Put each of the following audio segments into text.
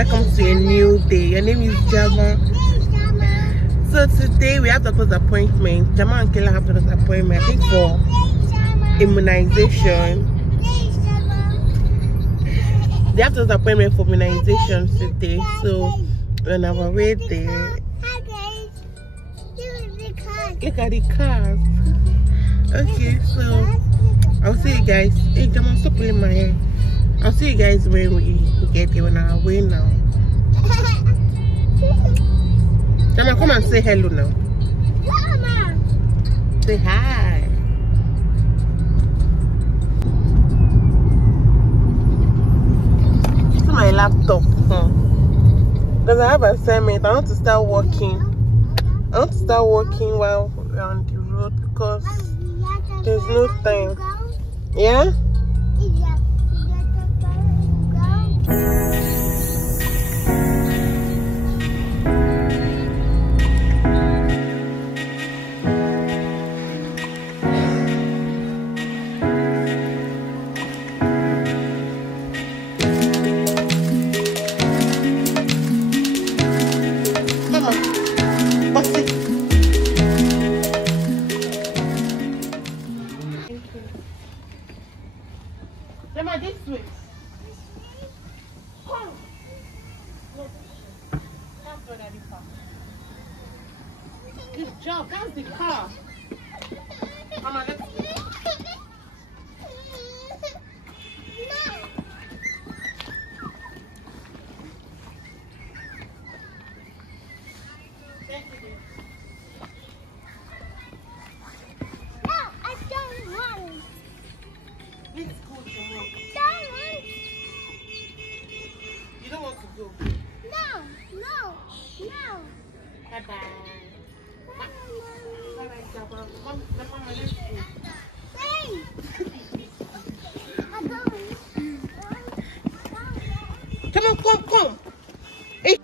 Welcome to a new day. Your name is Jamal. So today we have doctor's appointment. Jamal and Kayla have doctor's appointment, I think, for immunization. They have doctor's appointment for immunization today. So on our way there, look at the cars. Okay, so I'll see you guys. Hey Jamal, stop pulling my hair. I'll see you guys when we get there on our way now. Jamal, come and say hello now. Say hi. This is my laptop. Because I have an assignment. I want to start working. I want to start working while we're on the road because there's no time. Yeah? This way. Come. Good job. That's the car. Mama, let's go. Come on, come. Hey.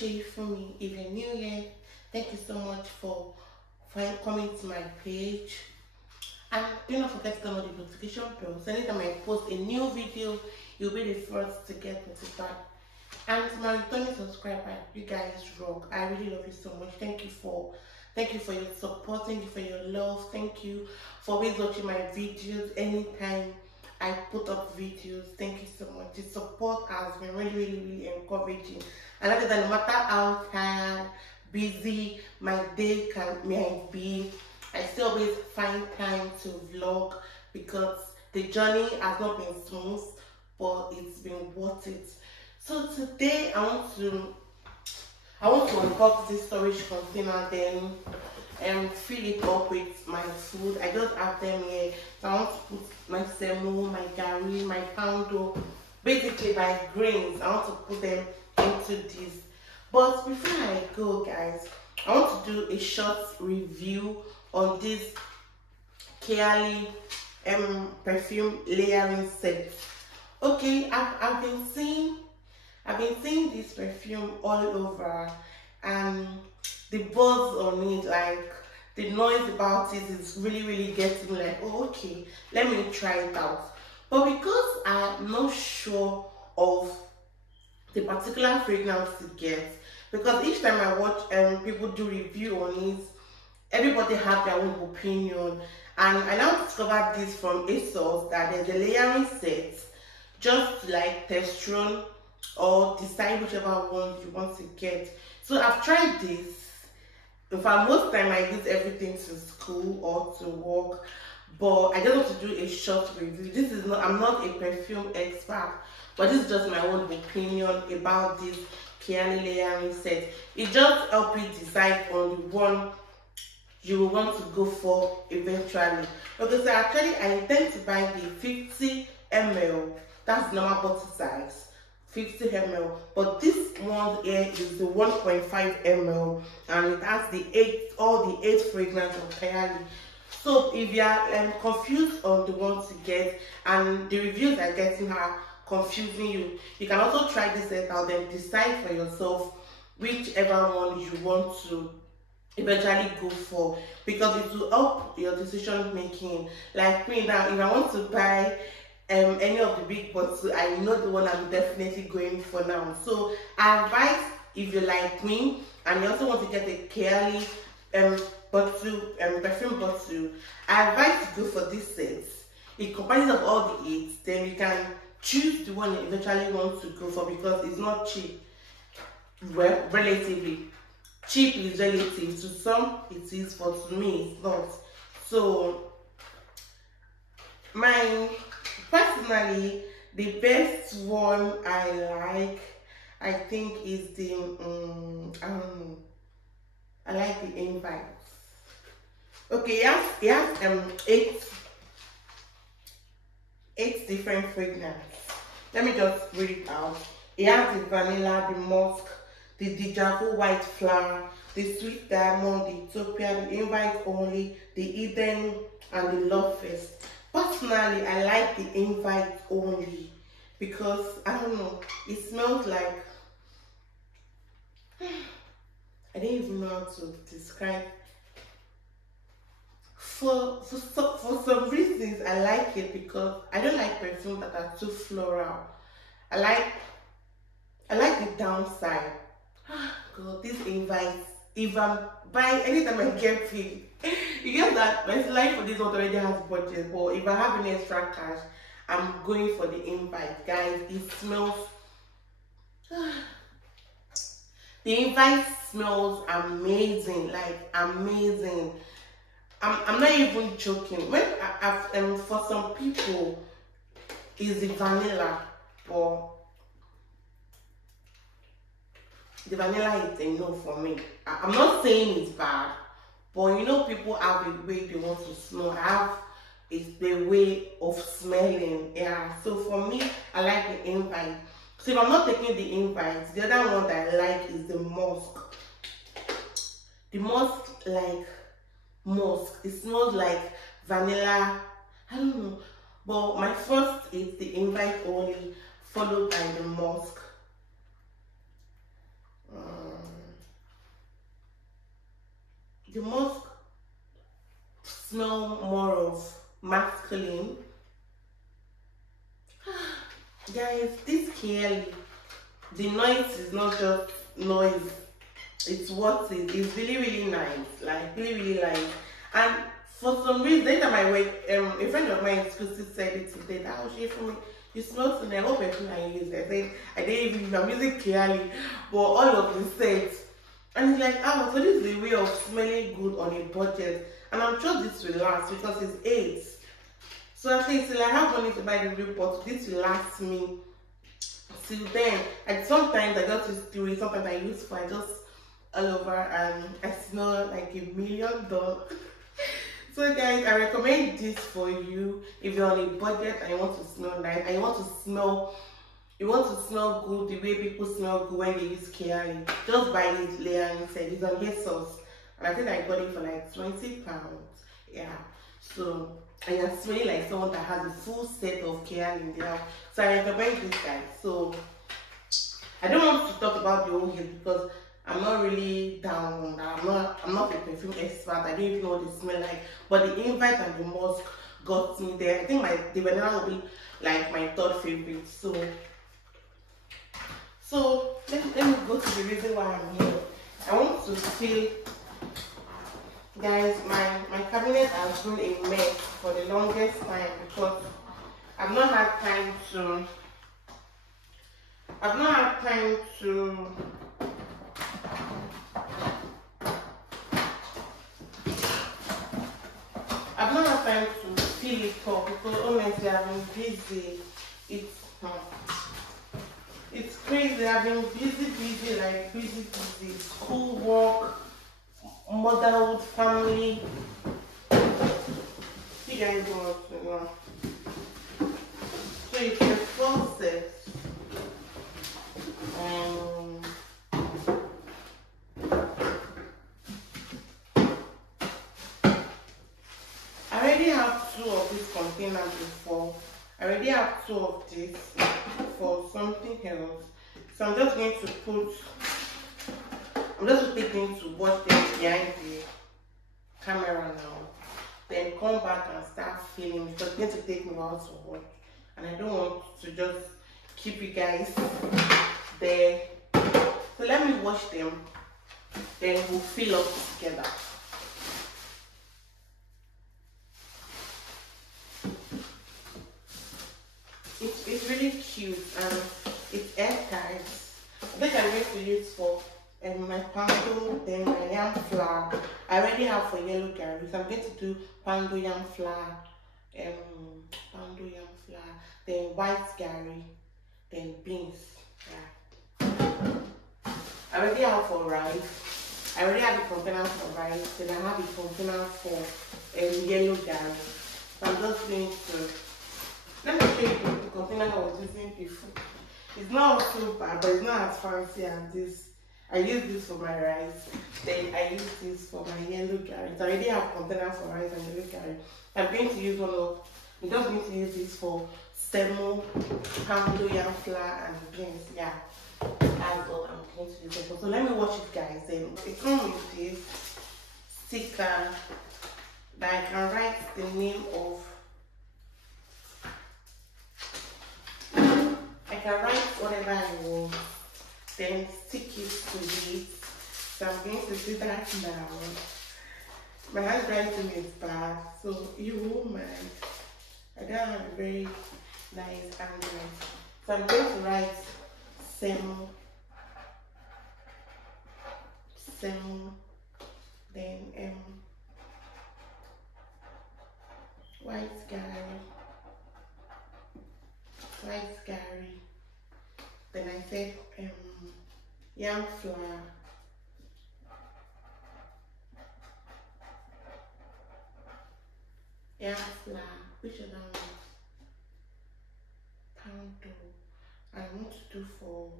share for me. If you're new here, thank you so much for coming to my page. And do not forget to turn on the notification bell. So anytime I post a new video, you'll be the first to get notified. And to my returning subscriber, you guys rock. I really love you so much. Thank you for your support. Thank you for your love. Thank you for always watching my videos anytime I put up videos. Thank you so much. The support has been really encouraging. And like that, no matter how tired, busy my day may be, I still always find time to vlog because the journey has not been smooth, but it's been worth it. So today I want to unbox this storage container, then fill it up with my food. I just have them here. So I want to put my semo, my gari, my poundo, basically my grains. I want to put them into this. But before I go, guys, I want to do a short review on this Kayali perfume layering set. Okay, I've been seeing this perfume all over, and the buzz on it, like the noise about it, is really getting like, oh, okay, let me try it out. But because I'm not sure of the particular fragrance to get, because each time I watch people do review on it, everybody have their own opinion, and I now discovered this from ASOS that there's a layering set just like testosterone, or decide whichever one you want to get. So I've tried this. In fact, most time I use everything to school or to work, but I just want to do a short review. This is not, I'm not a perfume expert, but this is just my own opinion about this Kayali layering set. It just helps you decide on the one you will want to go for eventually. Okay, so actually I intend to buy the 50 ml. That's normal bottle size, 50 ml. But this one here is the 1.5 ml, and it has all the 8 fragrance of Kayali. So if you are confused on the one to get, and the reviews are getting are confusing you, you can also try this set out, then decide for yourself whichever one you want to eventually go for, because it will help your decision making. Like me now, if I want to buy any of the big bottles, I know the one I'm definitely going for now. So I advise, if you like me and you also want to get a Kayali perfume bottle, I advise to go for this set. It comprises of all the 8. Then you can choose the one you eventually want to go for, because it's not cheap. Well, relatively cheap is relative. To some it is, but to me it's not. So personally, the best one I like, I think, is the I don't know, I like the invites. Okay, it has 8 different fragrances. Let me just read it out. It has the vanilla, the musk, the deja vu white flower, the sweet diamond, the Utopia, the invite only, the Eden, and the love fest. Personally, I like the invite only because, I don't know, it smells like, I don't even know how to describe. For some reasons, I like it because I don't like perfumes that are too floral. I like the downside. God, these invites, if I'm buying, anytime I get paid, you get that my line for this one already has budget, but if I have any extra cash, I'm going for the invite. Guys, it smells, the invite smells amazing, like amazing. I'm not even joking. When for some people it's the vanilla, but the vanilla is a no for me. I'm not saying it's bad, but you know, people have a way they want to smell. It's the way of smelling. Yeah, so for me, I like the invite. So if I'm not taking the invite, the other one that I like is the musk. The musk, like musk, it smells like vanilla. I don't know, but my first is the invite only, followed by the musk. the musk smell more of masculine. Guys, this Kayali, the noise is not just noise, it's what it is. Really, really nice, like really nice. And for some reason, later my work, a friend of mine exclusively said it today. That was she for me. You smell so nice. What perfume I use? I said I didn't even use. I'm using Kayali, but all of the scents. And it's like, oh, so this is a way of smelling good on a budget. And I'm sure this will last because it's 8. So at least I have money to buy the real bottle. This will last me till then. And sometimes I just use do it. Sometimes I use for just all over, and I smell like $1 million. So guys, I recommend this for you if you're on a budget and you want to smell nice and you want to smell good the way people smell good when they use Kayali. Just buy it. Layering Set. It's on hair sauce, and I think I got it for like £20. Yeah. So and you're smelling like someone that has a full set of Kayali in their house. So I recommend this, guys. So I don't want to talk about the whole hair because I'm not really down on that. I'm not a perfume expert. I don't even know what they smell like. But the invite and the musk got me there. I think the vanilla will be like my 3rd favorite. So let me go to the reason why I'm here. I want to feel, guys, my cabinet has been a mess for the longest time because I've not had time to fill it up because honestly I've been busy. It's crazy. I've been busy, school work, motherhood, family. You guys don't want to know. So it's a process. I already have 2 of these containers before. I already have 2 of this for something else. So I'm just going to watch them behind the camera now. Then come back and start filming because it's going to take me a while to watch. And I don't want to just keep you guys there. So let me wash them. Then we'll fill up together. It's really cute and it's airtight. I think I'm going to use for my pando, then my yam flour. I already have for yellow garri, so I'm going to do pando yam flour, then white garri, then beans. Yeah. I already have for rice. I already have a container for rice, then I have a container for yellow garri. So I'm just going to. Let me show you the container I was using before. It's not so bad, but it's not as fancy as this. I use this for my rice. Then I use this for my yellow garri. So I already have container for rice and yellow garri. I'm going to use I'm just going to use this for semo, pando yam flour, and beans. Yeah, that's all I'm going to use it for. So let me wash it, guys. Then it comes with this sticker that I can write the name of. I can write whatever I want, then stick it to it. So I'm going to do that now. My handwriting is bad, so you won't mind. I don't have a very nice handwriting. So I'm going to write semo, then white garri. Then I said yam flour, which other one? Pando. I want to do for.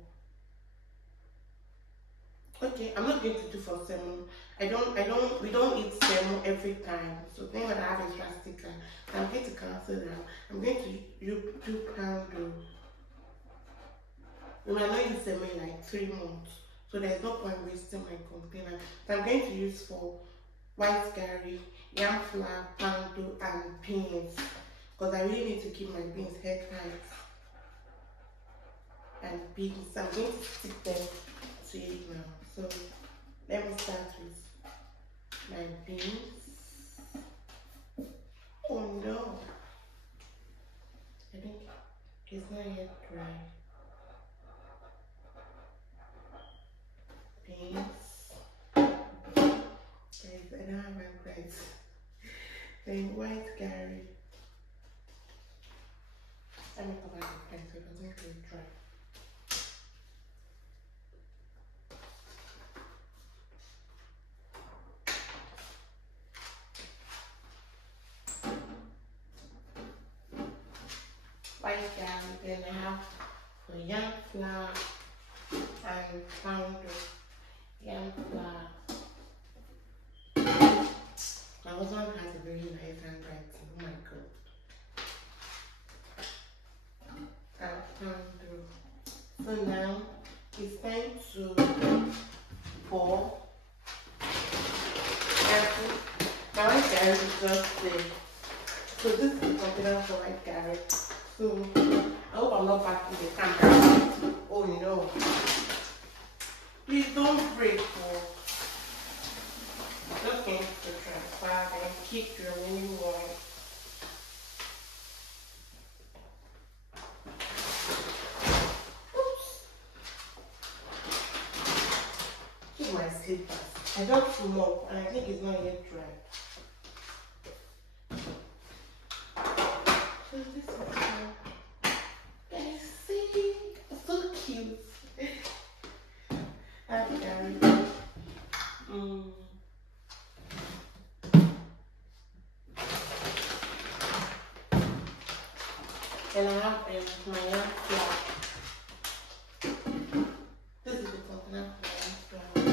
Okay, I'm not going to do for semo. We don't eat semo every time. So then when I have extra sticker, I'm going to cancel that. I'm going to do pando. We might not use semo in like 3 months. So there's no point wasting my container. So I'm going to use for white curry, yam flour, pandu, and beans. Because I really need to keep my beans head tight. And beans, I'm going to stick them to it now. So let me start with my beans. Oh no, I think it's not yet dry. Beans. Guys, I don't have my bread. Then white curry. Let me cover the pan so it doesn't get dry. White curry, then I have the yam flour and pound yam flour. My husband has a very nice handwriting. Oh my god. And pound. So now it's time to pour. My white curry is just there. So this is the container for white curry. So I hope I'm not back in the camera. Oh no. Please don't break. Just going to transfer and keep your remaining one. Oops. Keep my slippers. I don't smoke and I think it's not yet dry. So this is how I see. It's so cute. Happy Gary. And I have my yam flour. This is the container for yam flour.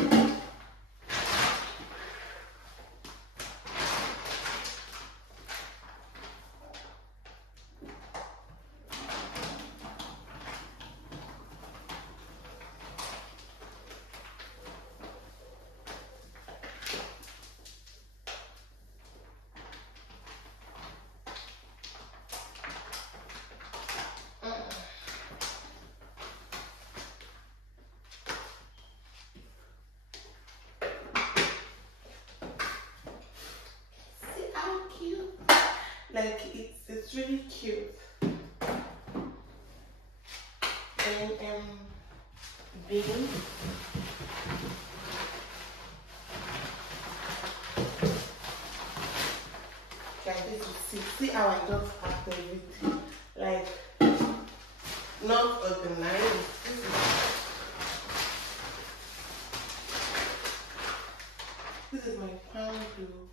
Like it's really cute. And beans. Like this, you see how I just packed everything. Like not organized. This is my pound dough.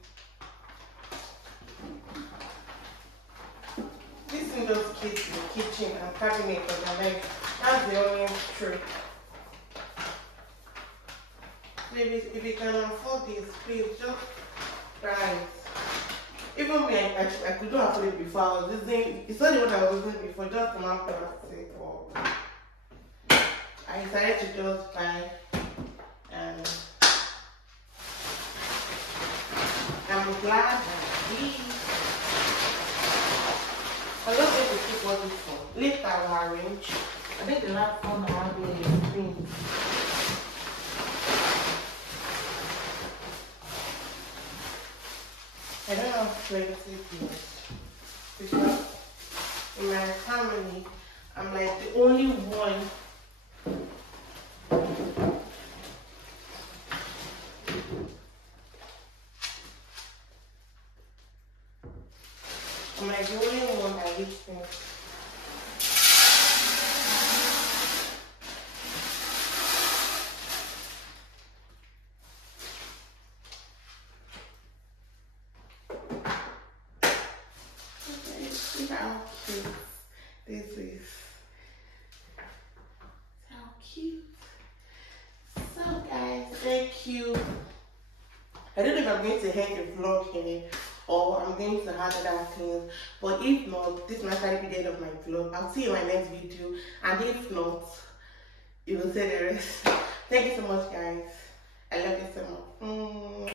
This thing just keeps in the kitchen and cabinet because I like that's the onion tray. So if you can afford this, please just try it. Even me, I couldn't afford it before. I was using, it's not the one I was using before, just an plastic. Or I decided to just buy, and I'm glad that I'm just going to keep what this for. Later I will arrange. I think the last one I have here is green. I don't have plenty things because in my family I'm like the only one that eats things. See how cute this is. How cute. So guys, thank you. I don't know if I'm going to end the vlog here or I'm going to add other things, but if not, this might be the end of my vlog. I'll see you in my next video, and if not, you will see the rest. Thank you so much guys. I love you so much.